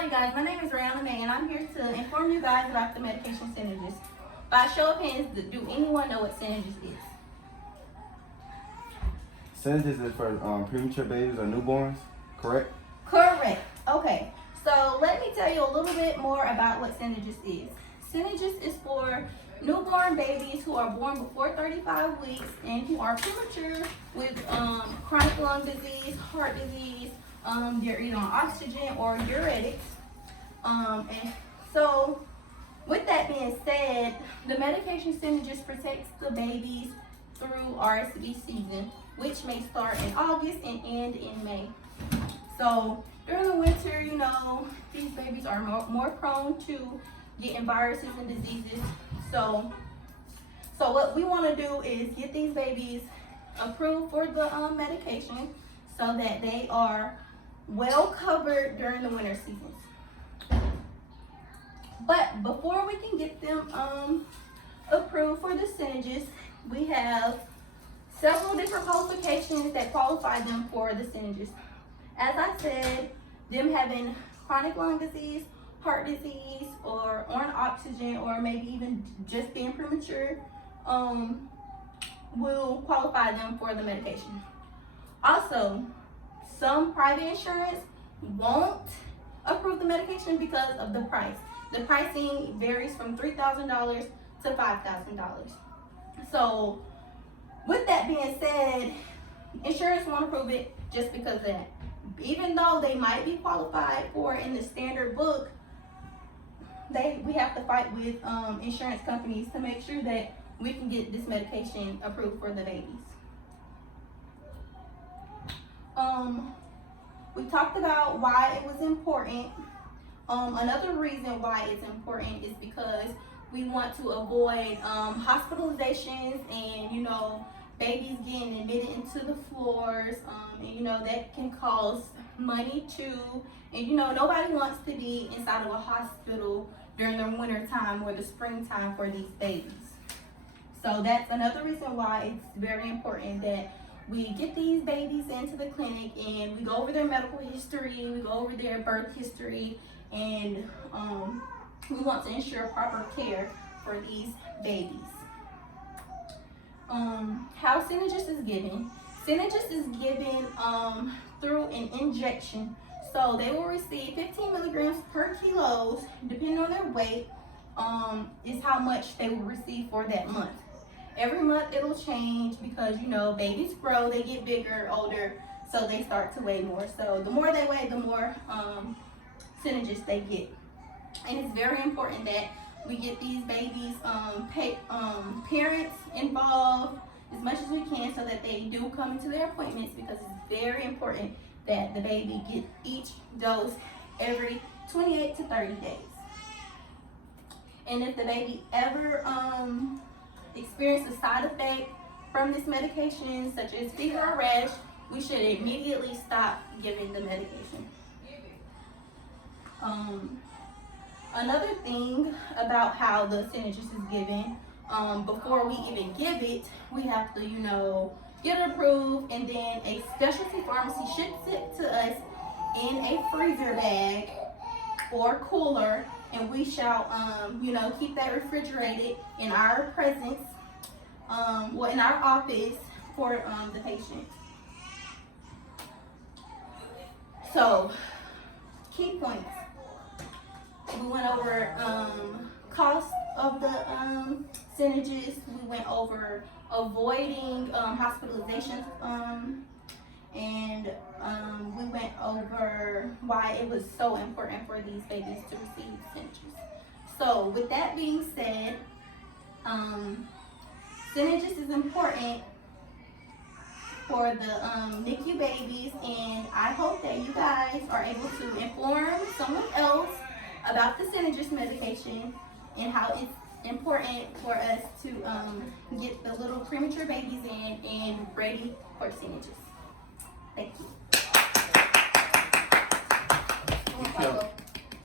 Hello you guys, my name is Rihanna May and I'm here to inform you guys about the medication Synagis. By show of hands, do anyone know what Synagis is? Synagis is for premature babies or newborns, correct? Correct. Okay, so let me tell you a little bit more about what Synagis is. Synagis is for newborn babies who are born before 35 weeks and who are premature with chronic lung disease, heart disease, they're either on oxygen or diuretics. And so with that being said, the medication Synagis protects the babies through RSV season, which may start in August and end in May. So during the winter, you know, these babies are more prone to getting viruses and diseases. So what we want to do is get these babies approved for the medication so that they are well covered during the winter seasons. But before we can get them approved for the Synagis, we have several different qualifications that qualify them for the Synagis. As I said, them having chronic lung disease, heart disease, or on oxygen, or maybe even just being premature, will qualify them for the medication. Also, some private insurance won't approve the medication because of the price. The pricing varies from $3,000 to $5,000. So with that being said, insurance won't approve it just because of that. Even though they might be qualified for in the standard book, we have to fight with insurance companies to make sure that we can get this medication approved for the babies. We talked about why it was important. Another reason why it's important is because we want to avoid hospitalizations and, you know, babies getting admitted into the floors, and you know, that can cause money too. And you know, nobody wants to be inside of a hospital during the winter time or the springtime for these babies. So that's another reason why it's very important that we get these babies into the clinic and we go over their medical history, we go over their birth history, and we want to ensure proper care for these babies. How Synagis is given. Synagis is given through an injection. So they will receive 15 milligrams per kilo, depending on their weight, is how much they will receive for that month. Every month it'll change because, you know, babies grow, they get bigger, older, so they start to weigh more. So the more they weigh, the more Synagis they get. And it's very important that we get these babies' parents involved as much as we can so that they do come into their appointments, because it's very important that the baby get each dose every 28 to 30 days. And if the baby ever experiences a side effect from this medication, such as fever or rash, we should immediately stop giving the medication. Another thing about how the Synagis is given, before we even give it, we have to, you know, get it approved, and then a specialty pharmacy ships it to us in a freezer bag or cooler, and we shall, you know, keep that refrigerated in our presence, well, in our office for the patient. So, key points. We went over cost of the Synagis. We went over avoiding hospitalizations, and we went over why it was so important for these babies to receive Synagis. So with that being said, Synagis is important for the NICU babies, and I hope that you guys are able to inform someone else about the Synagis medication and how it's important for us to get the little premature babies in and ready for Synagis. Thank you.